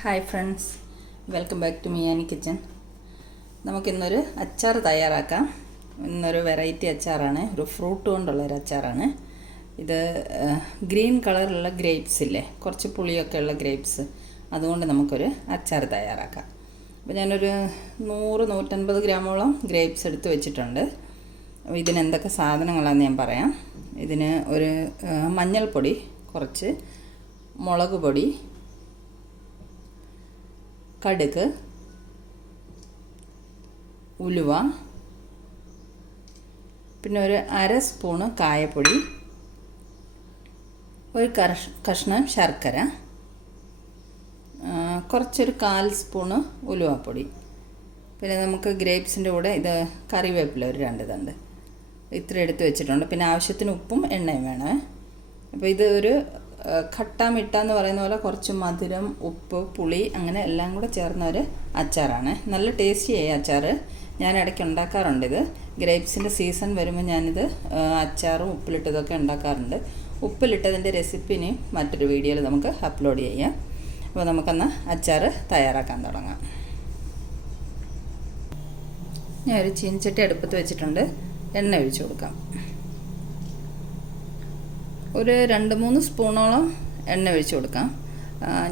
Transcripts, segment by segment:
Hi friends, welcome back to Miyani kitchen. നമുക്കിന്നൊരു അച്ചാർ തയ്യാറാക്കാം. ഇന്നൊരു വെറൈറ്റി അച്ചാറാണ്, ഒരു ഫ്രൂട്ട് കൊണ്ടുള്ളൊരു അച്ചാറാണ് ഇത്. ഗ്രീൻ കളറുള്ള ഗ്രേപ്സ് ഇല്ലേ, കുറച്ച് പുളിയൊക്കെ ഉള്ള ഗ്രേപ്സ്, അതുകൊണ്ട് നമുക്കൊരു അച്ചാർ തയ്യാറാക്കാം. അപ്പോൾ ഞാനൊരു 100-150 ഗ്രാമോളം ഗ്രേപ്സ് എടുത്ത് വെച്ചിട്ടുണ്ട്. ഇതിന് എന്തൊക്കെ സാധനങ്ങളാണെന്ന് ഞാൻ പറയാം. ഇതിന് ഒരു മഞ്ഞൾപ്പൊടി, കുറച്ച് മുളക് പൊടി, കടുക്, ഉലുവ, പിന്നെ ഒരു അര സ്പൂണ് കായപ്പൊടി, ഒരു കഷ്ണം ശർക്കര, കുറച്ചൊരു 1/4 സ്പൂണ് ഉലുവാപ്പൊടി, പിന്നെ നമുക്ക് ഗ്രേപ്സിൻ്റെ കൂടെ ഇത് കറിവേപ്പില ഒരു 2 തണ്ട്, ഇത്ര എടുത്ത് വെച്ചിട്ടുണ്ട്. പിന്നെ ആവശ്യത്തിന് ഉപ്പും എണ്ണയും വേണം. അപ്പോൾ ഇത് ഒരു ഖട്ട മിട്ട എന്ന് പറയുന്ന പോലെ കുറച്ച് മധുരം, ഉപ്പ്, പുളി അങ്ങനെ എല്ലാം കൂടെ ചേർന്ന ഒരു അച്ചാറാണ്. നല്ല ടേസ്റ്റിയായി അച്ചാർ. ഞാൻ ഇടയ്ക്ക് ഉണ്ടാക്കാറുണ്ട്. ഇത് ഗ്രേപ്സിൻ്റെ സീസൺ വരുമ്പോൾ ഞാനിത് അച്ചാറും ഉപ്പിലിട്ടതൊക്കെ ഉണ്ടാക്കാറുണ്ട്. ഉപ്പിലിട്ടതിൻ്റെ റെസിപ്പിന് മറ്റൊരു വീഡിയോയിൽ നമുക്ക് അപ്ലോഡ് ചെയ്യാം. അപ്പോൾ നമുക്കൊന്ന് അച്ചാർ തയ്യാറാക്കാൻ തുടങ്ങാം. ഞാനൊരു ചീനച്ചട്ടി അടുപ്പത്ത് വെച്ചിട്ടുണ്ട്. എണ്ണ ഒഴിച്ചു കൊടുക്കാം. ഒരു 2-3 സ്പൂണോളം എണ്ണ ഒഴിച്ചു കൊടുക്കാം.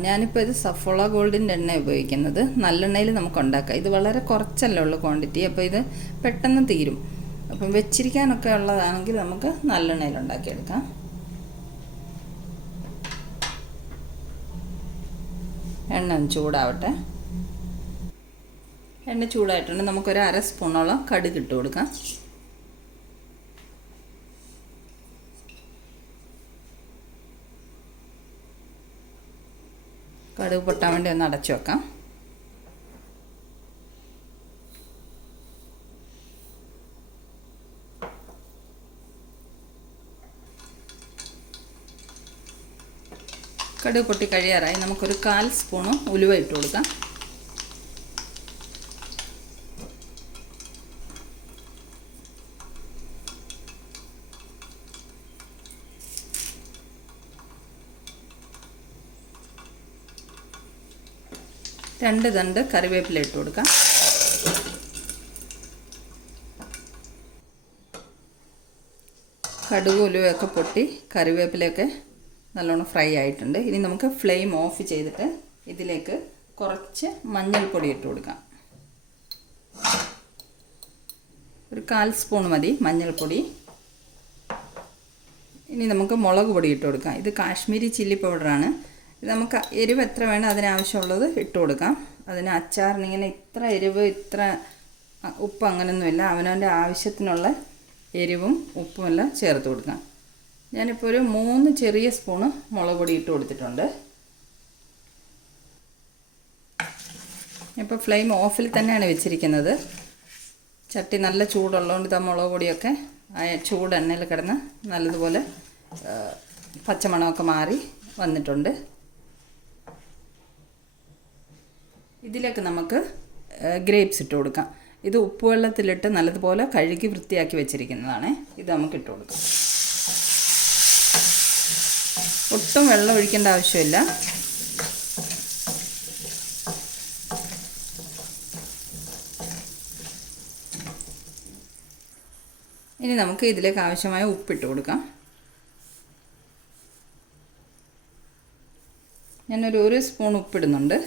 ഞാനിപ്പോൾ ഇത് സഫോള ഗോൾഡിൻ്റെ എണ്ണ ഉപയോഗിക്കുന്നത്. നല്ലെണ്ണയിൽ നമുക്ക് ഉണ്ടാക്കാം. ഇത് വളരെ കുറച്ചല്ലേ ഉള്ളൂ ക്വാണ്ടിറ്റി, അപ്പോൾ ഇത് പെട്ടെന്ന് തീരും. അപ്പം വെച്ചിരിക്കാനൊക്കെ ഉള്ളതാണെങ്കിൽ നമുക്ക് നല്ലെണ്ണയിൽ ഉണ്ടാക്കിയെടുക്കാം. എണ്ണ ചൂടാവട്ടെ. എണ്ണ ചൂടായിട്ടുണ്ട്. നമുക്കൊരു 1/2 സ്പൂണോളം കടുക് ഇട്ട് കൊടുക്കാം. കടുക് പൊട്ടാൻ വേണ്ടി ഒന്ന് അടച്ചു വെക്കാം. കടുക് പൊട്ടി കഴിയാറായി. നമുക്കൊരു 1/4 സ്പൂണ് ഉലുവ ഇട്ട് കൊടുക്കാം. രണ്ട് തണ്ട് കറിവേപ്പില ഇട്ട് കൊടുക്കാം. കടുക് ഉലുവയൊക്കെ പൊട്ടി കറിവേപ്പിലയൊക്കെ നല്ലോണം ഫ്രൈ ആയിട്ടുണ്ട്. ഇനി നമുക്ക് ഫ്ലെയിം ഓഫ് ചെയ്തിട്ട് ഇതിലേക്ക് കുറച്ച് മഞ്ഞൾപ്പൊടി ഇട്ട് കൊടുക്കാം. ഒരു 1/4 സ്പൂൺ മതി മഞ്ഞൾപ്പൊടി. ഇനി നമുക്ക് മുളക് പൊടി ഇട്ട് കൊടുക്കാം. ഇത് കാശ്മീരി ചില്ലി പൗഡറാണ്. ഇത് നമുക്ക് എരിവ് എത്ര വേണം അതിനാവശ്യമുള്ളത് ഇട്ട് കൊടുക്കാം. അതിന് അച്ചാറിനിങ്ങനെ ഇത്ര എരിവ്, ഇത്ര ഉപ്പ് അങ്ങനെയൊന്നുമില്ല. അവനവൻ്റെ ആവശ്യത്തിനുള്ള എരിവും ഉപ്പും എല്ലാം ചേർത്ത് കൊടുക്കാം. ഞാനിപ്പോൾ ഒരു 3 ചെറിയ സ്പൂണ് മുളക് പൊടി ഇട്ട് കൊടുത്തിട്ടുണ്ട്. ഇപ്പോൾ ഫ്ലെയിം ഓഫിൽ തന്നെയാണ് വെച്ചിരിക്കുന്നത്. ചട്ടി നല്ല ചൂടുള്ളതുകൊണ്ട് ഇത് മുളക് പൊടിയൊക്കെ ചൂട് എണ്ണയിൽ കിടന്ന് നല്ലതുപോലെ പച്ചമണമൊക്കെ മാറി വന്നിട്ടുണ്ട്. ഇതിലേക്ക് നമുക്ക് ഗ്രേപ്സ് ഇട്ട് കൊടുക്കാം. ഇത് ഉപ്പുവെള്ളത്തിലിട്ട് നല്ലതുപോലെ കഴുകി വൃത്തിയാക്കി വെച്ചിരിക്കുന്നതാണ്. ഇത് നമുക്ക് ഇട്ട് കൊടുക്കാം. ഒട്ടും വെള്ളം ഒഴിക്കേണ്ട ആവശ്യമില്ല. ഇനി നമുക്ക് ഇതിലേക്ക് ആവശ്യമായ ഉപ്പിട്ട് കൊടുക്കാം. ഞാനൊരു 1 സ്പൂൺ ഉപ്പിടുന്നുണ്ട്.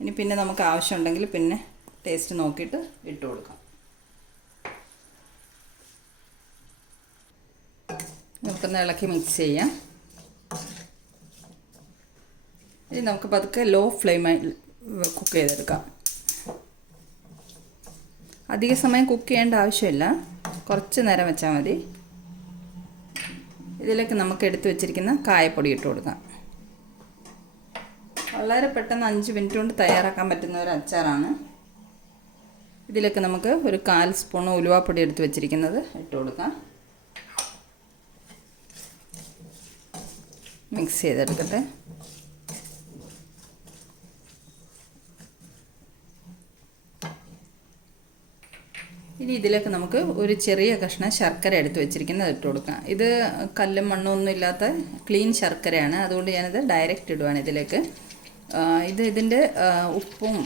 ഇനി പിന്നെ നമുക്ക് ആവശ്യമുണ്ടെങ്കിൽ പിന്നെ ടേസ്റ്റ് നോക്കിയിട്ട് ഇട്ട് കൊടുക്കാം. നമുക്കൊന്ന് ഇളക്കി മിക്സ് ചെയ്യാം. ഇനി നമുക്ക് പതുക്കെ ലോ ഫ്ലെയിമിൽ കുക്ക് ചെയ്തെടുക്കാം. അധിക സമയം കുക്ക് ചെയ്യേണ്ട ആവശ്യമില്ല, കുറച്ച് നേരം വെച്ചാൽ മതി. ഇതിലേക്ക് നമുക്ക് എടുത്ത് വെച്ചിരിക്കുന്ന കായപ്പൊടി ഇട്ട് കൊടുക്കാം. വളരെ പെട്ടെന്ന് 5 മിനിറ്റ് കൊണ്ട് തയ്യാറാക്കാൻ പറ്റുന്ന ഒരു അച്ചാറാണ്. ഇതിലേക്ക് നമുക്ക് ഒരു 1/4 സ്പൂൺ ഉലുവാപ്പൊടി എടുത്ത് വെച്ചിരിക്കുന്നത് ഇട്ട് കൊടുക്കാം. മിക്സ് ചെയ്തെടുക്കട്ടെ. ഇനി ഇതിലേക്ക് നമുക്ക് ഒരു ചെറിയ കഷ്ണം ശർക്കര എടുത്ത് വെച്ചിരിക്കുന്നത് ഇട്ട് കൊടുക്കാം. ഇത് കല്ലും മണ്ണും ഒന്നും ഇല്ലാത്ത ക്ലീൻ ശർക്കരയാണ്, അതുകൊണ്ട് ഞാനിത് ഡയറക്റ്റ് ഇടുവാണ് ഇതിലേക്ക്. ഇതിൻ്റെ ഉപ്പും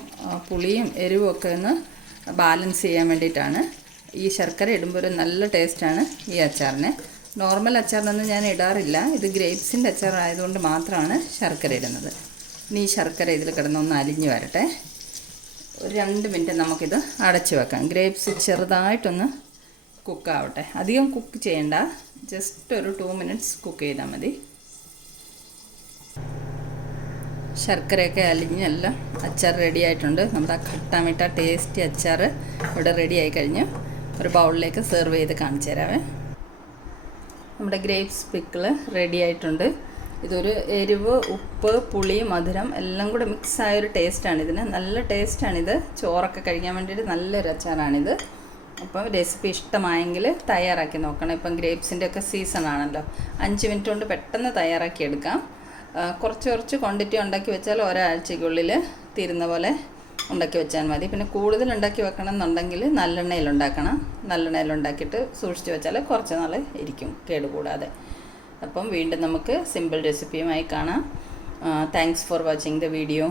പുളിയും എരിവും ഒക്കെ ഒന്ന് ബാലൻസ് ചെയ്യാൻ വേണ്ടിയിട്ടാണ്. ഈ ശർക്കര ഇടുമ്പോൾ ഒരു നല്ല ടേസ്റ്റാണ് ഈ അച്ചാറിന്. നോർമൽ അച്ചാറിനൊന്നും ഞാൻ ഇടാറില്ല. ഇത് ഗ്രേപ്സിൻ്റെ അച്ചാറായതുകൊണ്ട് മാത്രമാണ് ശർക്കര ഇടുന്നത്. ഇനി ഈ ശർക്കര ഇതിൽ കിടന്നൊന്ന് അലിഞ്ഞ് വരട്ടെ. ഒരു 2 മിനിറ്റ് നമുക്കിത് അടച്ച് വെക്കാം. ഗ്രേപ്സ് ചെറുതായിട്ടൊന്ന് കുക്കാവട്ടെ. അധികം കുക്ക് ചെയ്യണ്ട, ജസ്റ്റ് ഒരു 2 മിനിറ്റ്സ് കുക്ക് ചെയ്താൽ മതി. ശർക്കരയൊക്കെ അലിഞ്ഞെല്ലാം അച്ചാർ റെഡി ആയിട്ടുണ്ട്. നമ്മുടെ ഖട്ടാ മിഠാ ടേസ്റ്റി അച്ചാർ ഇവിടെ റെഡി ആയി കഴിഞ്ഞു. ഒരു ബൗളിലേക്ക് സെർവ് ചെയ്ത് കാണിച്ചു തരാവേ. നമ്മുടെ ഗ്രേപ്സ് പിക്കിള് റെഡി ആയിട്ടുണ്ട്. ഇതൊരു എരിവ്, ഉപ്പ്, പുളി, മധുരം എല്ലാം കൂടെ മിക്സായൊരു ടേസ്റ്റാണ് ഇതിന്. നല്ല ടേസ്റ്റാണിത്. ചോറൊക്കെ കഴിക്കാൻ വേണ്ടിയിട്ട് നല്ലൊരു അച്ചാറാണിത്. അപ്പം റെസിപ്പി ഇഷ്ടമായെങ്കിൽ തയ്യാറാക്കി നോക്കണം. ഇപ്പം ഗ്രേപ്സിൻ്റെ ഒക്കെ സീസണാണല്ലോ. 5 മിനിറ്റ് കൊണ്ട് പെട്ടെന്ന് തയ്യാറാക്കി എടുക്കാം. കുറച്ച് ക്വാണ്ടിറ്റി ഉണ്ടാക്കി വെച്ചാൽ ഒരാഴ്ചയ്ക്കുള്ളിൽ തീരുന്ന പോലെ ഉണ്ടാക്കി വെച്ചാൽ മതി. പിന്നെ കൂടുതൽ ഉണ്ടാക്കി വെക്കണം എന്നുണ്ടെങ്കിൽ നല്ലെണ്ണയിലുണ്ടാക്കണം. നല്ലെണ്ണയിലുണ്ടാക്കിയിട്ട് സൂക്ഷിച്ച് വെച്ചാൽ കുറച്ച് നാൾ ഇരിക്കും കേടുകൂടാതെ. അപ്പം വീണ്ടും നമുക്ക് സിമ്പിൾ റെസിപ്പിയുമായി കാണാം. Thanks for watching the video.